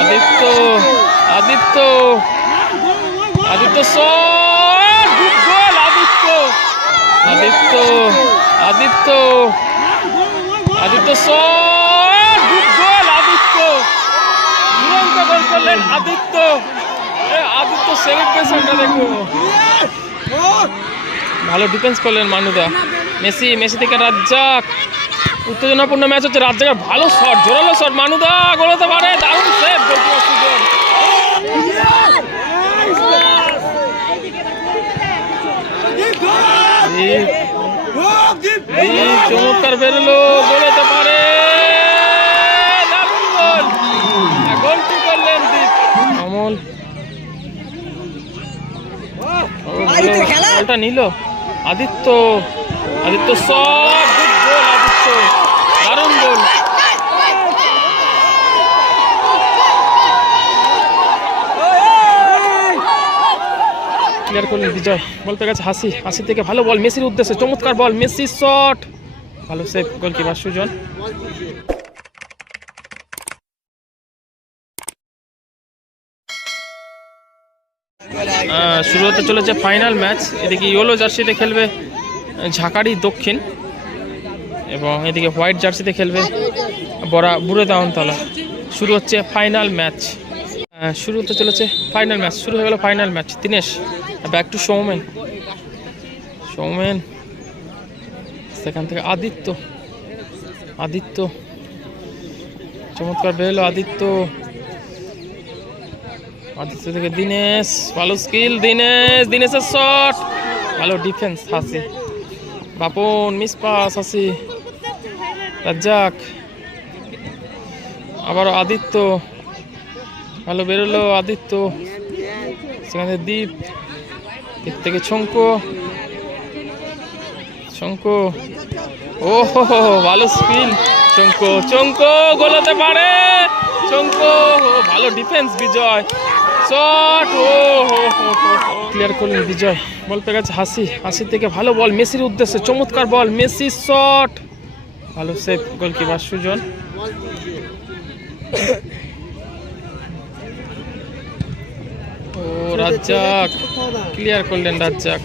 আদিত্য আদিত্য আদিত্য গোল, আদিত্য আদিত্য আদিত্য আদিত্য আদিত্য। গোল করলেন আদিত্য। আদিত্য সেলিব্রেশনটা দেখো। ভালো ডিফেন্স করলেন মানুদা। মেসি মেসি থেকে রাজ্জাক। উত্তেজনাপূর্ণ ম্যাচ হচ্ছে রাজ্জাকের ভালো শট জোরালো শট। মানুদা গোলাতে পারে দারুণ সেভ চমৎকার বেরোলো গোলাতে পারে। গোল। আর গোলটি করলেন অমল খেলা? নিল। আদিত্য আদিত্য সব গুড গোল আদিত্য দারুণ গোল ক্লিয়ার করলেন বিজয়? বল পেয়ে গেছে হাসি হাসি থেকে ভালো বল, মেসির উদ্দেশ্যে। চমৎকার বল, মেসি শট। ভালো সেভ গোলকিপার সুজন। শুরু হতে চলেছে ফাইনাল ম্যাচ এদিকে ইয়েলো জার্সিতে খেলবে ঝাঁকারি দক্ষিণ। এবং এদিকে হোয়াইট জার্সিতে খেলবে বড়া বুড়ো দাউনতলা শুরু হচ্ছে ফাইনাল ম্যাচ শুরু হতে চলেছে ফাইনাল ম্যাচ শুরু হয়ে গেল final match Dinesh back to Soumen Soumen সেখান থেকে আদিত্য আদিত্য, চমৎকার বেরোলো আদিত্য। আদিত্য থেকে দিনেশ, ভালো স্কিল দিনেশ, দিনেশের শট ভালো ডিফেন্স হাসি। বাপন মিস পাস হাসি। রাজ্জাক, আবারও আদিত্য। ভালো বেরোলো, আদিত্য, সেখানে দ্বীপ দ্বীপ থেকে ছঙ্কো শঙ্ক, ও ভালো স্পিল চঙ্কো চঙ্কো গোলাতে পারে চঙ্কো ভালো ডিফেন্স বিজয়, শট, ও ক্লিয়ার করলেন বিজয়, বল পেয়ে গেছে হাসি হাসি থেকে ভালো বল, মেসির উদ্দেশ্যে, চমৎকার বল, মেসি শট, ভালো সেভ গোলকিপার সুজন। ও রাজ্জাক। ক্লিয়ার করলেন রাজ্জাক।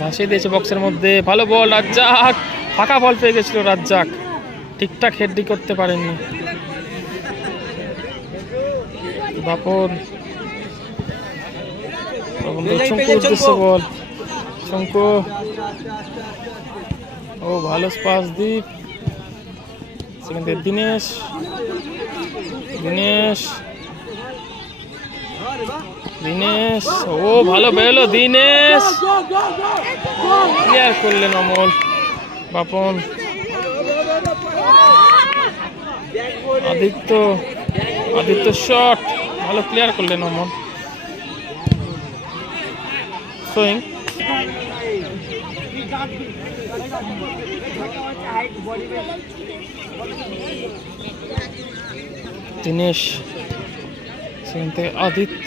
ভাসিয়ে দিয়েছে বক্সের মধ্যে। ভালো বল রাজ্জাক। ফাঁকা বল পেয়ে গেছিল রাজ্জাক। ঠিকঠাক হেডডি করতে পারেননি। বাপন শঙ্কুর উদ্দেশ্যে বল শঙ্কু। ও ভালো স্পাস দ্বীপ সেখান থেকে দিনেশ। দিনেশ। দিনেশ, ও ভালো বেরোলো দিনেশ। ক্লিয়ার করলেন অমল? বাপন। আদিত্য আদিত্য শট ভালো ক্লিয়ার করলেন অমল। সুইং দিনেশ। সেখান থেকে আদিত্য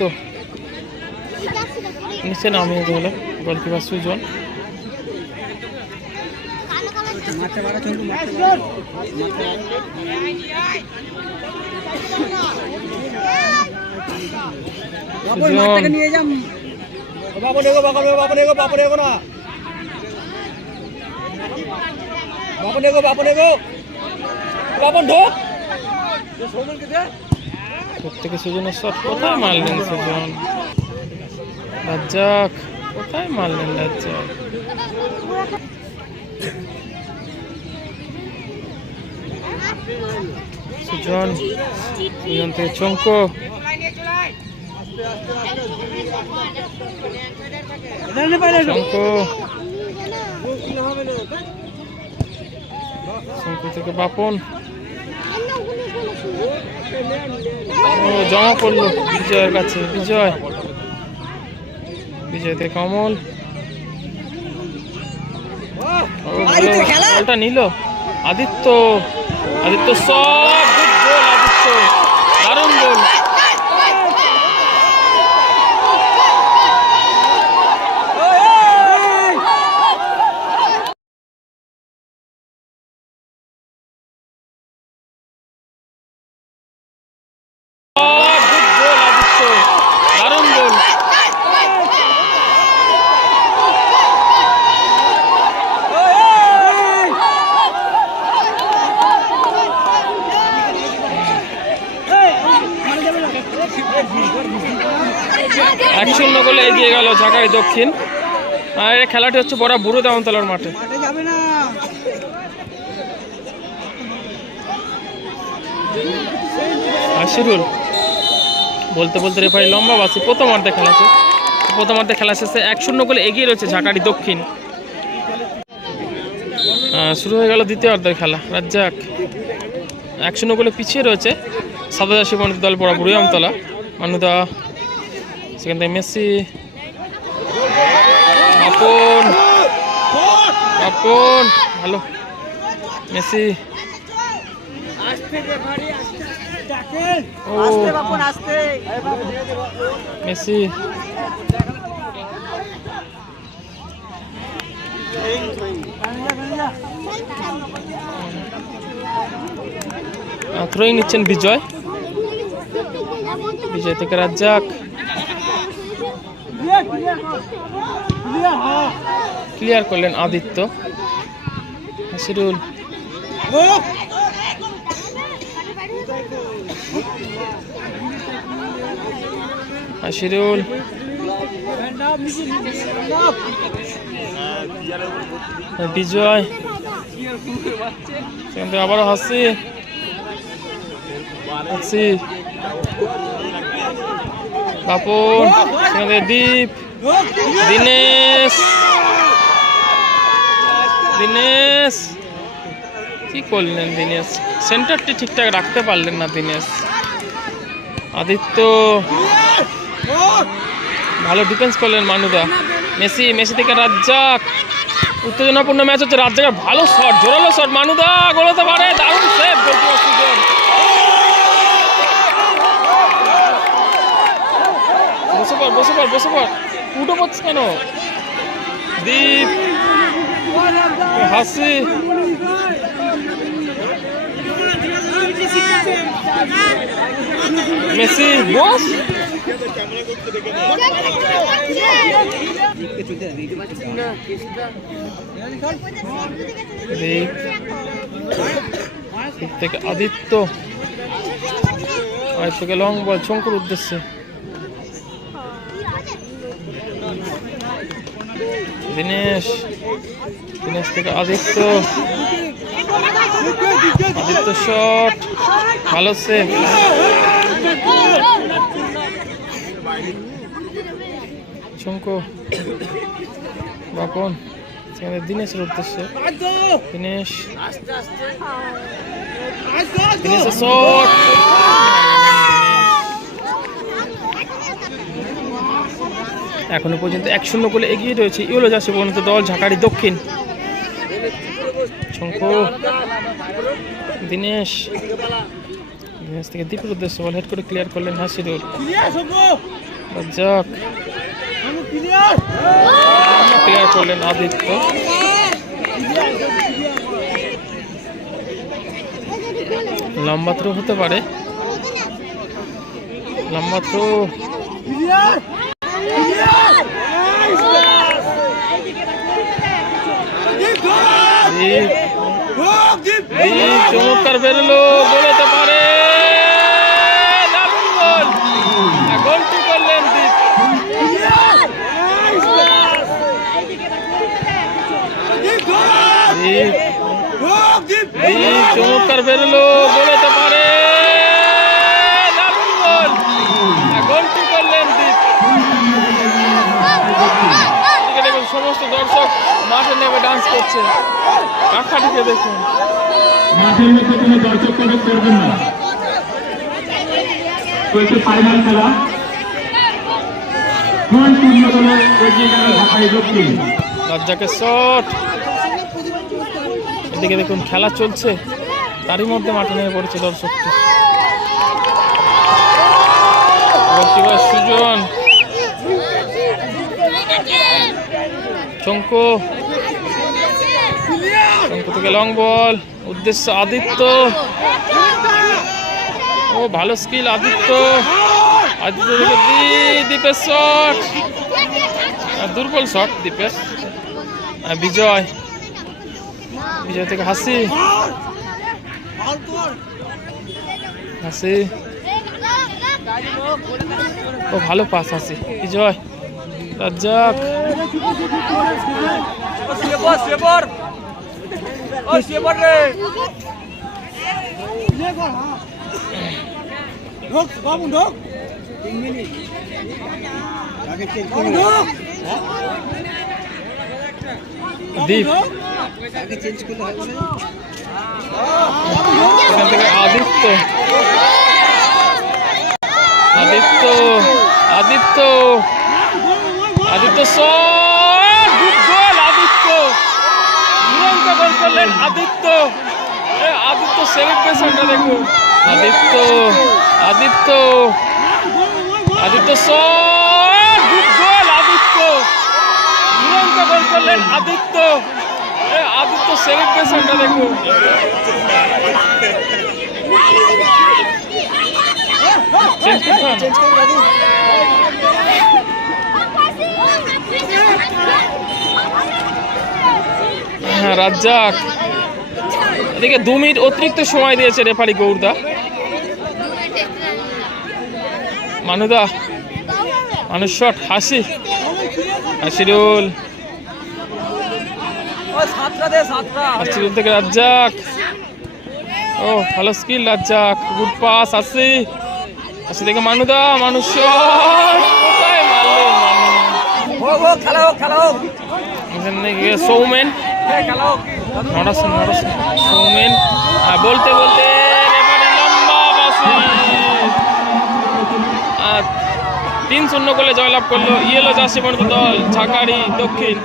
নিচে নামিয়ে দিল গোলকিপার সুজন বাপন মাঠটাকে নিয়ে যাম প্রত্যেকে সুজনের শট কোথায় মারলেন সুজন? রাজ্জাক, কোথায় মারলেন রাজ্জাক? সুজন সুজন থেকে শঙ্কু শঙ্কু থেকে বাপন। ও জমা পড়ল বিজয়ের কাছে। বিজয়। বিজয় থেকে কমল। ও ভালো আদিত্যের খেলা? বলটা নিল। আদিত্য। আদিত্য সব দারুণ গোল এক শূন্য গোলে এগিয়ে গেল ঝাঁকারি দক্ষিণ। আর এই খেলাটি হচ্ছে বড় বুড়ো দেওয়ানতলার মাঠে। আশিরুল, বলতে বলতে রেফারি লম্বা বাসি, প্রথম অর্ধে খেলা শেষ। প্রথম অর্ধে খেলা শেষে এক শূন্য গোলে এগিয়ে রয়েছে ঝাঁকারি দক্ষিণ। শুরু হয়ে গেল দ্বিতীয় অর্ধের খেলা। রাজ্জাক এক শূন্য গোলে পিছিয়ে রয়েছে সাদাশি পণ্ডিত দল পড়া বুড়িয়ামতলা মানুদা সেখান থেকে মেসি আপন আপন ভালো মেসি ও মেসি থ্রোয়িং নিচ্ছেন বিজয়। বিজয় থেকে রাজ্জাক। ক্লিয়ার করলেন আদিত্য। বিজয়। থেকে আবারও হাসি। হাসি। থেকে দীপ, দিনেশ দিনেশ। কি করলেন দিনেশ? সেন্টারটি ঠিকঠাক রাখতে পারলেন না দিনেশ। আদিত্য, ভালো ডিফেন্স করলেন মানুদা। মেসি মেসি থেকে রাজ্জাক। উত্তেজনাপূর্ণ ম্যাচ হচ্ছে রাজ্জাকের। ভালো শট জোরালো শট মানুদা গোলাতে পারে, দারুণ সেভ সুজন বসে পড় উঠে পড়ছিস কেন? দীপ, হাসি। Messi, boss. থেকে আদিত্য। আদিত্য থেকে লং বল শঙ্কুর উদ্দেশ্যে। দিনেশ। দিনেশ থেকে আদিত্য। আদিত্য শট ভালো সেভ শঙ্কু। বাপন। সেখানে দিনেশের উদ্দেশ্যে। দিনেশ। দিনেশের শট এখনও পর্যন্ত এক শূন্য গোলে এগিয়ে রয়েছে ইউলো যাচ্ছে পর্যন্ত দল ঝাঁকারি দক্ষিণ। শঙ্কু দিনেশ। দিনেশ থেকে দীপের উদ্দেশ্যে বল হেড করে ক্লিয়ার করলেন হাসিরুল রাজ্জাক। ক্লিয়ার করলেন আদিত্য। লম্বা থ্রো হতে পারে। লম্বা থ্রো চমৎকার বেরোলো বলতে পারে। গোলটি করলেন চমৎকার বেরোলো বলতে পারে দারুণ গোল আর গোলটি করলেন দীপ এদিকে দেখুন সমস্ত দর্শক মাঠে নেমে ডান্স করছে কাকাটিকে দেখুন। মাঠের মধ্যে কোনো দর্শক প্রবেশ করবেন না। চলছে ফাইনাল খেলা। গোল শূন্য গোলে এগিয়ে গেল ঢাকায় দক্ষিণ। রাজ্জাকে শট এদিকে দেখুন খেলা চলছে। তারই মধ্যে মাঠে নেমে পড়েছে দর্শকটি। সুজন? শঙ্কু শঙ্কু থেকে লং বল উদ্দেশ্য আদিত্য। ও, ভালো স্কিল আদিত্য। আদিত্য থেকে শট দুর্বল শট দীপের। বিজয়। বিজয় থেকে হাসি। হাসি। ও, ভালো পাস হাসি। বিজয়। রাজ্জাক। ও শুয়ে পড় শুয়ে পড় ও শুয়ে পড় রে ঢোক Deep change Aditya Aditya Aditya Aditya good goal, Aditya. দুরন্ত গোল করলেন আদিত্য। আদিত্য সেলিব্রেশনটা দেখুন। Aditya Aditya. Aditya good goal, Aditya. দুরন্ত গোল করলেন আদিত্য। আদিত্য সেলিব্রেশনটা দেখুন। চেঞ্জ করতে হবে না? হ্যাঁ রাজ্জাক। এদিকে দু মিনিট অতিরিক্ত সময় দিয়েছে রেফারি গৌরদা মানুদা মানুষ শট হাসি। হাসিরুল। হাসিরুল থেকে রাজ্জাক। ও ভালো স্কিল রাজ্জাক। গুড পাস আসি আসি থেকে মানুদা মানুষ shot! কোথায় মারলো মানু হোক হোক সৌমেন। বলতে বলতে আর তিন শূন্য গোলে জয়লাভ করল ইয়েলো জার্সি বন্ধু দল, ঝাঁকারি দক্ষিণ।